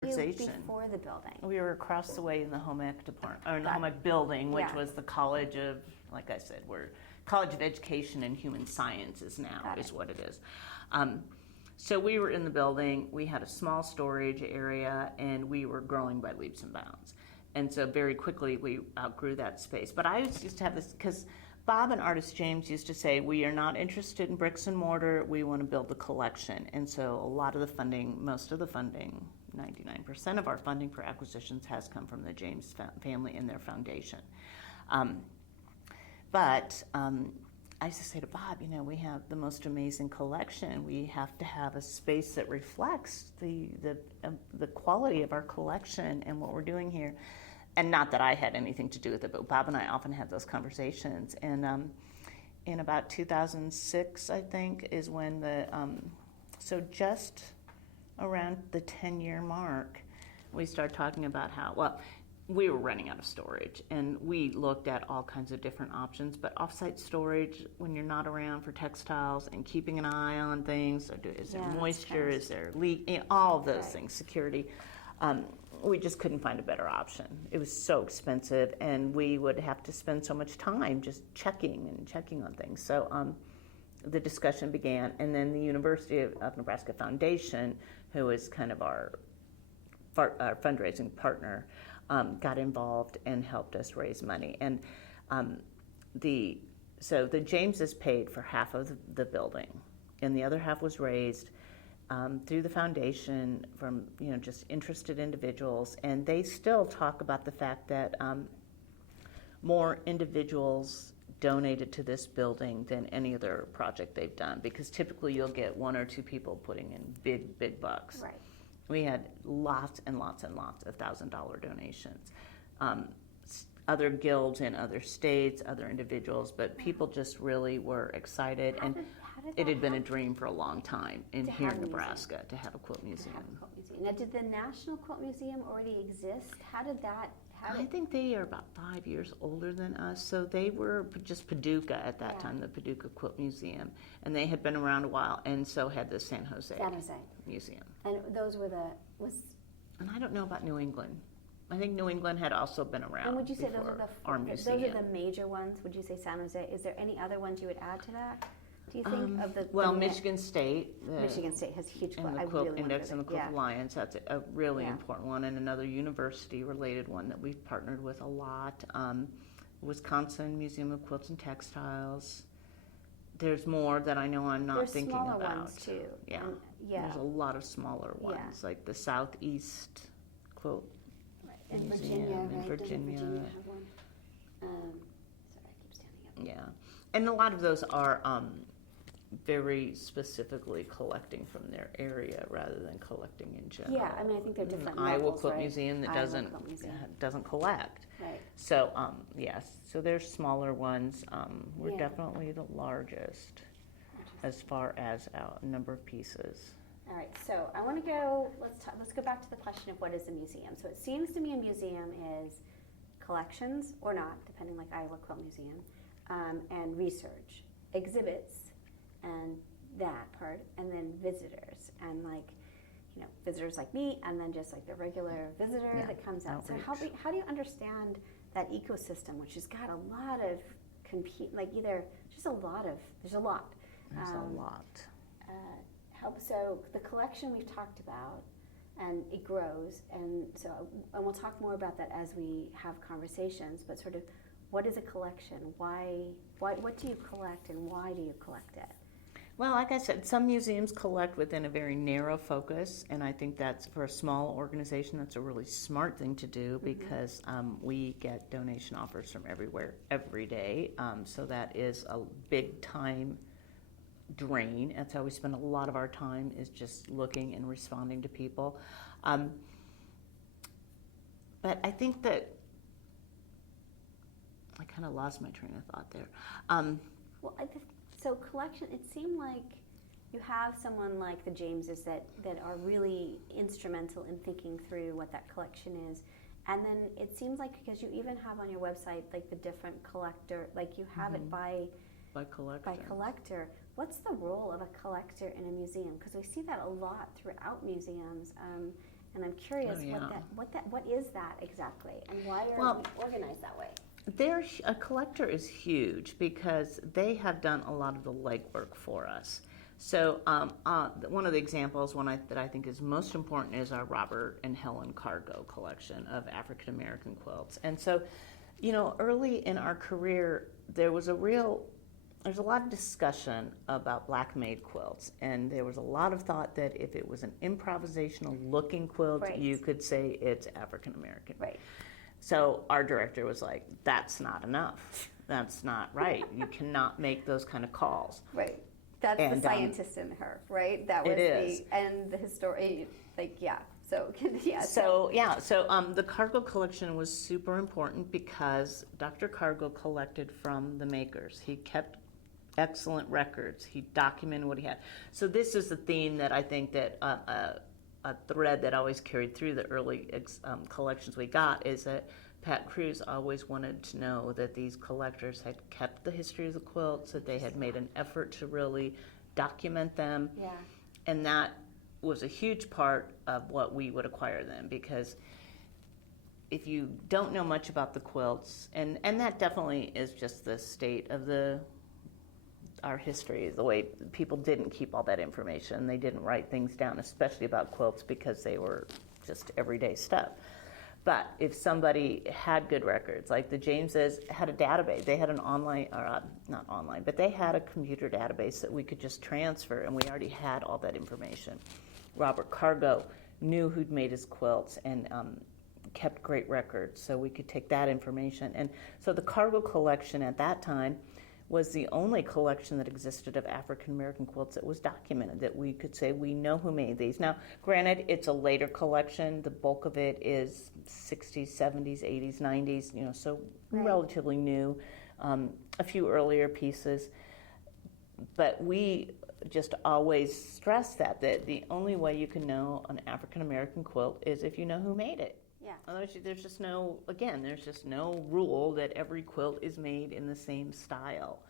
before the building? We were across the way in the home ec department, or in the home ec building, which was the College of, like I said, we're College of Education and Human Sciences now is what it is. So we were in the building, we had a small storage area, and we were growing by leaps and bounds. And so very quickly we outgrew that space. But I used to have this, because Bob and Artist James used to say, we are not interested in bricks and mortar, we want to build a collection. And so a lot of the funding, most of the funding, 99% of our funding for acquisitions has come from the James family and their foundation. But I used to say to Bob, we have the most amazing collection. We have to have a space that reflects the quality of our collection and what we're doing here. And not that I had anything to do with it, but Bob and I often had those conversations. And in about 2006, I think, is when so just around the 10-year mark, we started talking about how, we were running out of storage, and we looked at all kinds of different options, but offsite storage, when you're not around for textiles and keeping an eye on things, is there moisture, is there leak, all of those things, security, we just couldn't find a better option. It was so expensive, and we would have to spend so much time just checking on things. So the discussion began, and then the University of Nebraska Foundation, who is kind of our fundraising partner, got involved and helped us raise money. And so the Jameses paid for half of the building, and the other half was raised through the foundation from just interested individuals. And they still talk about the fact that more individuals donated to this building than any other project they've done, because typically you'll get one or two people putting in big bucks. Right. We had lots and lots and lots of $1,000 donations. Other guilds in other states, other individuals, but people just really were excited. And it had been a dream for a long time here in Nebraska to have a quilt museum. Now, did the National Quilt Museum already exist? How did that I think they are about 5 years older than us, so they were just Paducah at that time, the Paducah Quilt Museum, and they had been around a while, and so had the San Jose Museum. And those were and I don't know about New England. I think New England had also been around. And would you say those are the museum. Major ones? Would you say San Jose? Is there any other ones you would add to that? Do you think Michigan State. Michigan State has huge and the Quilt Index and the Quilt Alliance. That's a really important one, and another university-related one that we've partnered with a lot. Wisconsin Museum of Quilts and Textiles. There's more that I know I'm not thinking about. There's smaller ones too. Yeah. There's a lot of smaller ones, like the Southeast Quilt Museum in Virginia. Virginia have one. Sorry, I keep standing up. Yeah, and a lot of those are very specifically collecting from their area rather than collecting in general. Yeah, I mean, I think they're different Iowa levels, Quilt right? Museum that doesn't collect. Right. So yes, so there's smaller ones. We're definitely the largest as far as our number of pieces. All right, so I want to go. Let's go back to the question of what is a museum. So it seems to me a museum is collections or not, depending, like Iowa Quilt Museum, and research, exhibits, and that part, and then visitors, and visitors like me, and then just like the regular visitor that comes out. So how do you understand that ecosystem, which has got a lot of there's a lot. So the collection we've talked about, and it grows, and we'll talk more about that as we have conversations. But sort of, what is a collection? What do you collect, and why do you collect it? Well, like I said, some museums collect within a very narrow focus, and I think that's, for a small organization, that's a really smart thing to do, because we get donation offers from everywhere every day. So that is a big time drain. That's how we spend a lot of our time, is just looking and responding to people. But I think that I kind of lost my train of thought there. So collection, it seemed like you have someone like the Jameses that are really instrumental in thinking through what that collection is. And then it seems like, because you even have on your website like the different collector, like you have it by collector. What's the role of a collector in a museum? Because we see that a lot throughout museums. And I'm curious Oh, yeah. what is that exactly, and why are Well, we organized that way? A collector is huge because they have done a lot of the legwork for us. So one of the examples, that I think is most important, is our Robert and Helen Cargo collection of African American quilts. And so, early in our career, there's a lot of discussion about black made quilts, and there was a lot of thought that if it was an improvisational looking quilt, Right. you could say it's African American. Right. So our director was like, that's not enough. That's not right. You cannot make those kind of calls. Right. That's And, the scientist in her, right? That was it is. And the historian, So, yeah. So the Cargo collection was super important because Dr. Cargo collected from the makers. He kept excellent records. He documented what he had. So this is the theme that I think that a thread that always carried through the early collections we got is that Pat Cruz always wanted to know that these collectors had kept the history of the quilts, that they had made an effort to really document them. Yeah. And that was a huge part of what we would acquire them, because if you don't know much about the quilts, and that definitely is just the state of our history, the way people didn't keep all that information. They didn't write things down, especially about quilts, because they were just everyday stuff. But if somebody had good records, like the Jameses had a database, they had an online, or not online, but they had a computer database that we could just transfer, and we already had all that information. Robert Cargo knew who'd made his quilts and kept great records, so we could take that information. And so the Cargo collection at that time was the only collection that existed of African American quilts that was documented, that we could say we know who made these. Now, granted, it's a later collection. The bulk of it is 60s, 70s, 80s, 90s, so Right. relatively new. A few earlier pieces. But we just always stress that the only way you can know an African American quilt is if you know who made it. Yeah. Otherwise, there's just no rule that every quilt is made in the same style.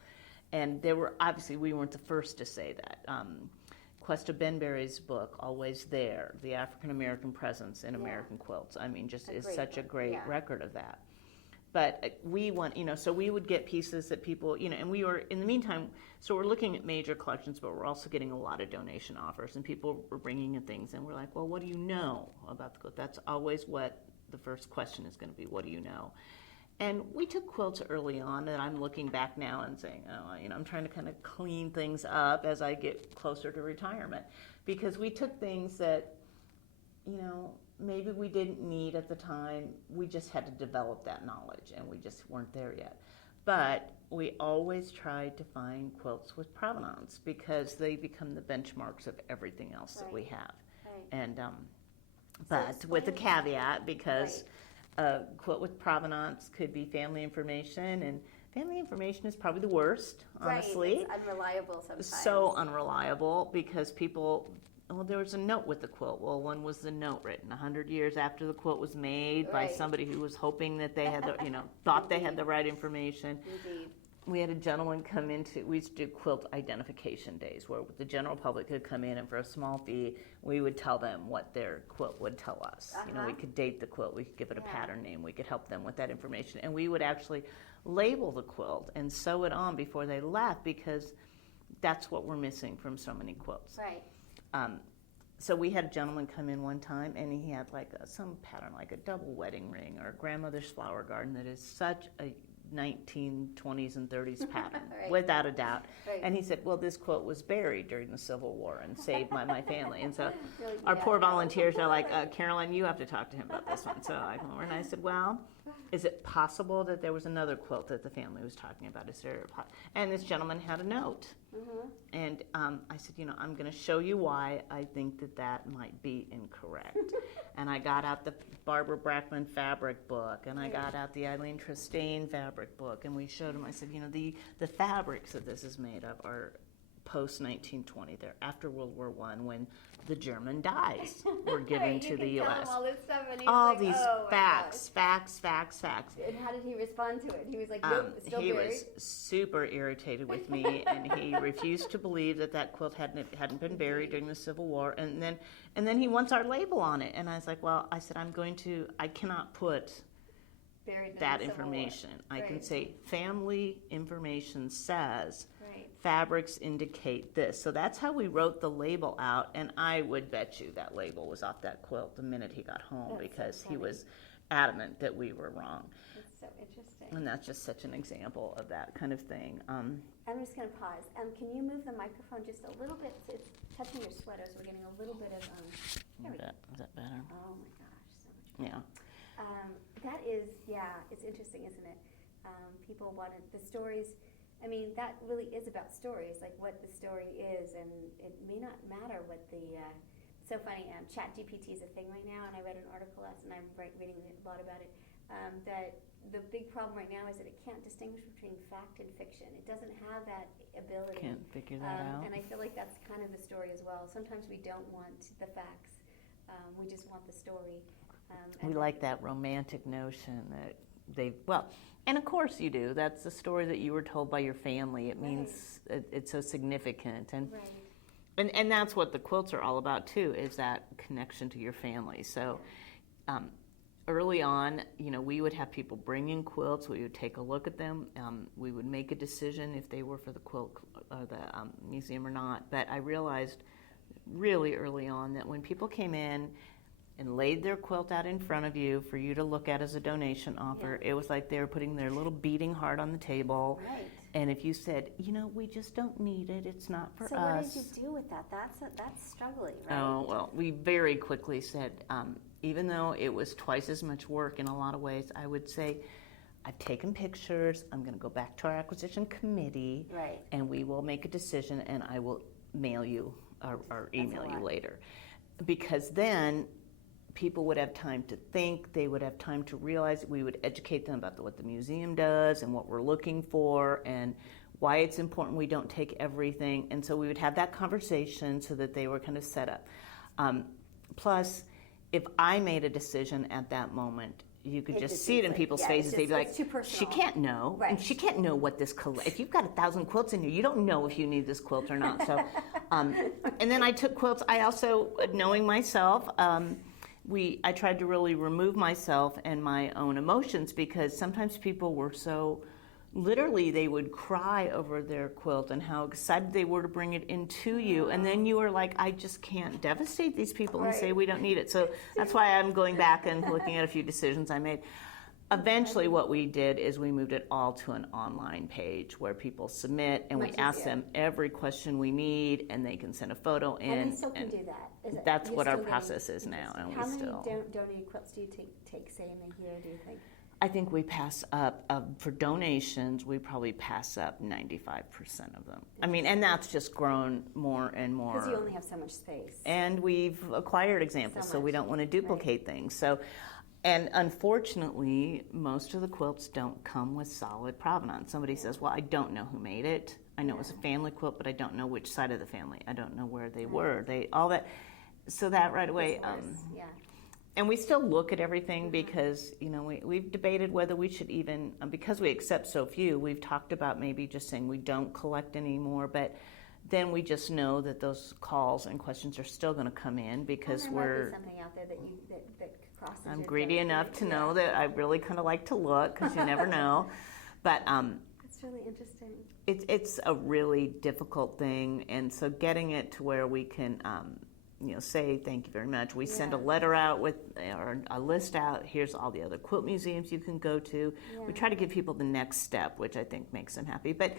And we weren't the first to say that. Questa Benberry's book, Always There, The African American Presence in American Quilts, is such a great record of that. But we want, so we would get pieces that people, and we were, in the meantime, so we're looking at major collections, but we're also getting a lot of donation offers, and people were bringing in things, and we're like, well, what do you know about the quilt? That's always what the first question is going to be, what do you know? And we took quilts early on, and I'm looking back now and saying, I'm trying to kind of clean things up as I get closer to retirement, because we took things that, maybe we didn't need at the time. We just had to develop that knowledge, and we just weren't there yet. But we always tried to find quilts with provenance, because they become the benchmarks of everything else that we have. Right. And but with a caveat, because a quilt with provenance could be family information, and family information is probably the worst, honestly. Right. It's unreliable sometimes. So unreliable, because people, there was a note with the quilt. Well, when was the note written? 100 years after the quilt was made by somebody who was hoping that they had thought they had the right information. Indeed. We had a gentleman come we used to do quilt identification days, where the general public could come in, and for a small fee, we would tell them what their quilt would tell us. We could date the quilt, we could give it a pattern name, we could help them with that information, and we would actually label the quilt and sew it on before they left, because that's what we're missing from so many quilts. Right. So we had a gentleman come in one time, and he had some pattern, like a double wedding ring or a grandmother's flower garden, that is such a 1920s and 30s pattern, Right. without a doubt. Right. And he said, well, this quilt was buried during the Civil War and saved by my family. And so Really, our poor volunteers are like, Carolyn, you have to talk to him about this one. So I went over and I said, well, is it possible that there was another quilt that the family was talking about? And this gentleman had a note. Mm-hmm. And I said, I'm going to show you why I think that might be incorrect. And I got out the Barbara Brackman fabric book, and I got out the Eileen Tristane fabric book, and we showed him. I said, the fabrics that this is made of are post-1920. They're after World War I, when the German dyes were given Right, to you the can tell U.S. him all this stuff, and he's All like, these oh my facts. gosh. And how did he respond to it? He was like, nope, it's still He buried. was super irritated with me, and he refused to believe that quilt hadn't been buried during the Civil War. And then he wants our label on it, and I was like, well, I said I cannot put Buried in that the Civil War. information. I can Right. say family information says Right. fabrics indicate this. So that's how we wrote the label out, and I would bet you that label was off that quilt the minute he got home, That's so because he funny. was adamant that we were wrong. That's so interesting. And that's just such an example of that kind of thing. I'm just going to pause. Can you move the microphone just a little bit? It's touching your sweater, so we're getting a little bit of. There we go. Is that better? Oh my gosh, so much better. Yeah. That is, it's interesting, isn't it? People wanted the stories. I mean, that really is about stories, like what the story is, and it may not matter what the. So funny. ChatGPT is a thing right now, and I read an article last, and I'm reading a lot about it. That the big problem right now is that it can't distinguish between fact and fiction. It doesn't have that ability. Can't figure that out. And I feel like that's kind of the story as well. Sometimes we don't want the facts. We just want the story. We like that romantic notion that and of course you do. That's the story that you were told by your family. It means it's so significant. And Right. And that's what the quilts are all about too, is that connection to your family. So early on, we would have people bring in quilts. We would take a look at them. We would make a decision if they were for the quilt or the museum or not. But I realized really early on that when people came in and laid their quilt out in front of you for you to look at as a donation offer, it was like they were putting their little beating heart on the table. Right. And if you said, we just don't need it, it's not for So us. what did you do with that? That's struggling, right? Oh, well, we very quickly said, even though it was twice as much work in a lot of ways, I would say, I've taken pictures, I'm going to go back to our acquisition committee, Right. and we will make a decision, and I will mail you or email you later. Because then people would have time to think, they would have time to realize, we would educate them about what the museum does and what we're looking for and why it's important we don't take everything. And so we would have that conversation so that they were kind of set up. Plus, if I made a decision at that moment, you could just see it in people's faces. They'd be like, she can't know. Right. And she can't know what this if you've got 1,000 quilts in here, you don't know if you need this quilt or not. So, and then I took quilts. I also, knowing myself, I tried to really remove myself and my own emotions, because sometimes people were so, literally they would cry over their quilt and how excited they were to bring it into you. And then you were like, I just can't devastate these people and say we don't need it. So that's why I'm going back and looking at a few decisions I made. Eventually what we did is we moved it all to an online page where people submit, and we ask them every question we need, and they can send a photo in. And you still can do that. That's what our process is now. And how many donated quilts do you take, say, in a year, do you think? I think we pass up, for donations, we probably pass up 95% of them. I mean, and that's just grown more and more. Because you only have so much space. And we've acquired examples, so we don't want to duplicate things. So, and unfortunately, most of the quilts don't come with solid provenance. Somebody says, well, I don't know who made it. I know it was a family quilt, but I don't know which side of the family. I don't know where they were. All that. So that right away. And we still look at everything because, we've debated whether we should even, because we accept so few, we've talked about maybe just saying we don't collect anymore, but then we just know that those calls and questions are still going to come in because there might be something out there that crosses I'm your greedy territory. enough to know that I really kind of like to look, because you never know. But it's really interesting. It's a really difficult thing, and so getting it to where we can say thank you very much. We send a letter out or a list out. Here's all the other quilt museums you can go to. We try to give people the next step, which I think makes them happy. But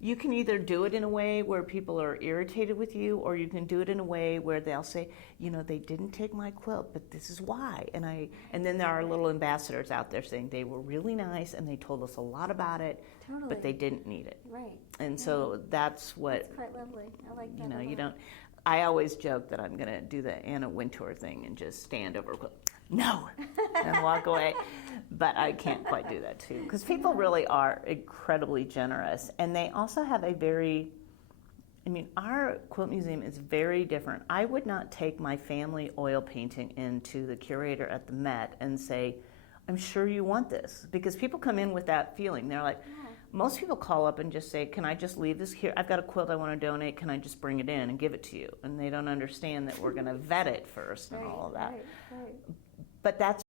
you can either do it in a way where people are irritated with you, or you can do it in a way where they'll say, they didn't take my quilt, but this is why. And then there are little ambassadors out there saying they were really nice and they told us a lot about it, but they didn't need it. Right. And so that's what. That's quite lovely. I like that. You don't. I always joke that I'm going to do the Anna Wintour thing and just stand over a quilt. No, and walk away. But I can't quite do that too, because people really are incredibly generous, and they also have a very I mean, our quilt museum is very different. I would not take my family oil painting into the curator at the Met and say, I'm sure you want this, because people come in with that feeling. They're like, most people call up and just say, can I just leave this here? I've got a quilt I want to donate. Can I just bring it in and give it to you? And they don't understand that we're going to vet it first and all of that. Right. But that's